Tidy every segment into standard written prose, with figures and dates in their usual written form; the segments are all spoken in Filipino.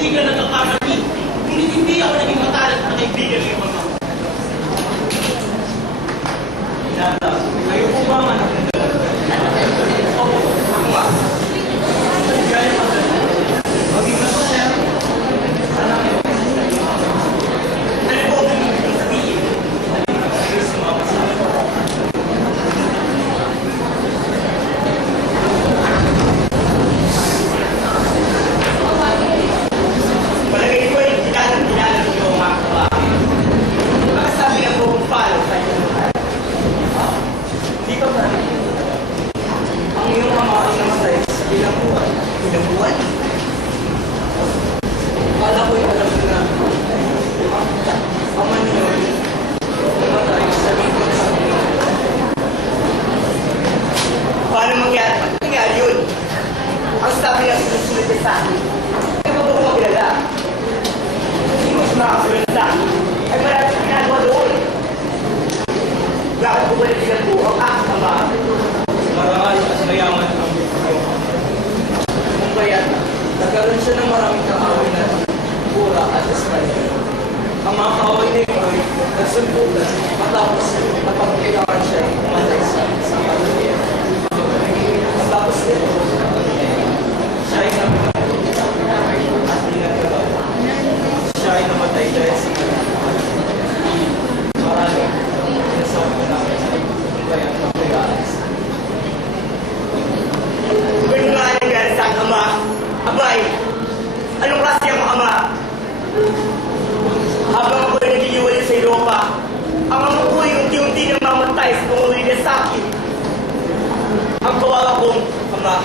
hindi ka nagkakamali. Ngunit hindi ako naging matalas na kaibigan ng mga. Nata, kayo po ba man? Opo, ako nga. Gaya pa sa maging masaya. Sana kayo. Ano po ang ibig sabihin? Ayos sa mga kasama. Palagay ko ay kinalang niyo mga kabahay. Makasabi ang buong palo sa inyo. Hindi ba ba? Ang iyong ama ay namatay sa ilang buwan. Ilang buwan? Kala ko'y alam ko na. Ama niyo namatay sa lingkod sa akin. Paano mangyari? Paano nangyari yun? Ang sabi niya sinusunod niya sa akin. Ay ba ko makilala? Hindi mo sumakasunod sa akin. Ay marami sa ginagawa doon. Bakit ko ba nagsilang po ang aking ama? Marangal at mayaman ang iyong ama. Kung kaya, nagkaroon siya ng maraming kaaway na pura at eskraya. Ang mga kaaway na ito ay nagsuntutan matapos napagkailangan siya ay umatay sa patuloy. Matapos nito, siya ay namatay at dinagawa. Siya ay namatay dahil sa kanyang marami. Kung nga nangyari sa aking ama, abay, anong klase ang ama? Habang ako ay naghihiwalay sa Europa, ang ama ko ay unti-unti na mamatay sa panguli niya sa akin. Ang kawawa kong ama.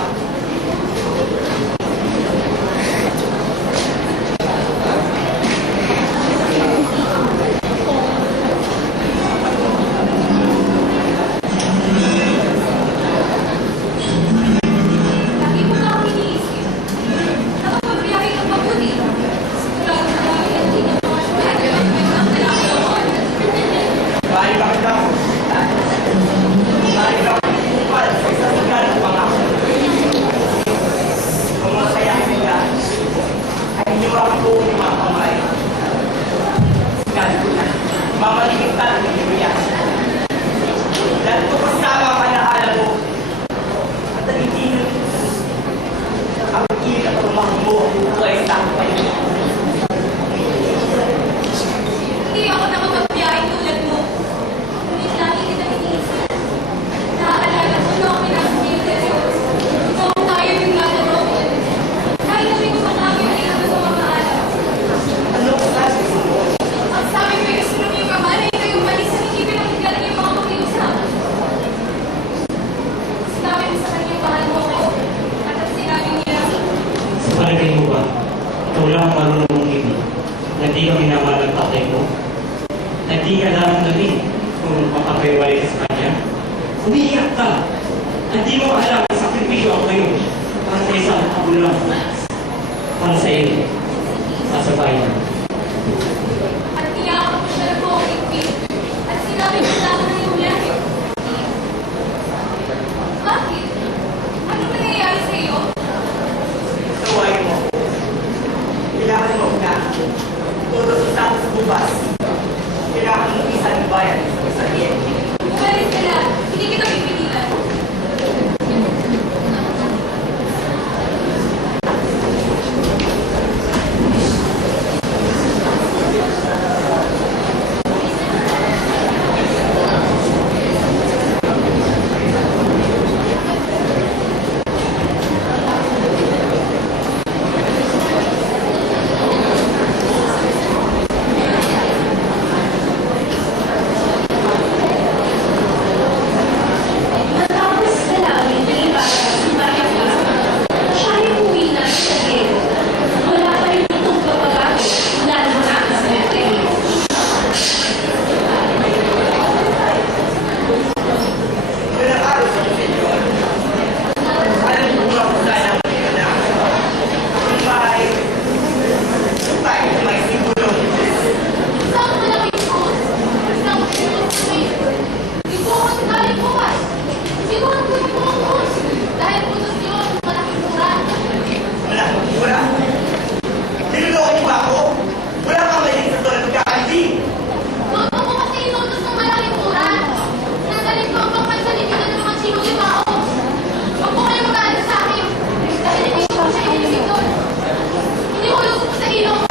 Inihulog ko sa ilong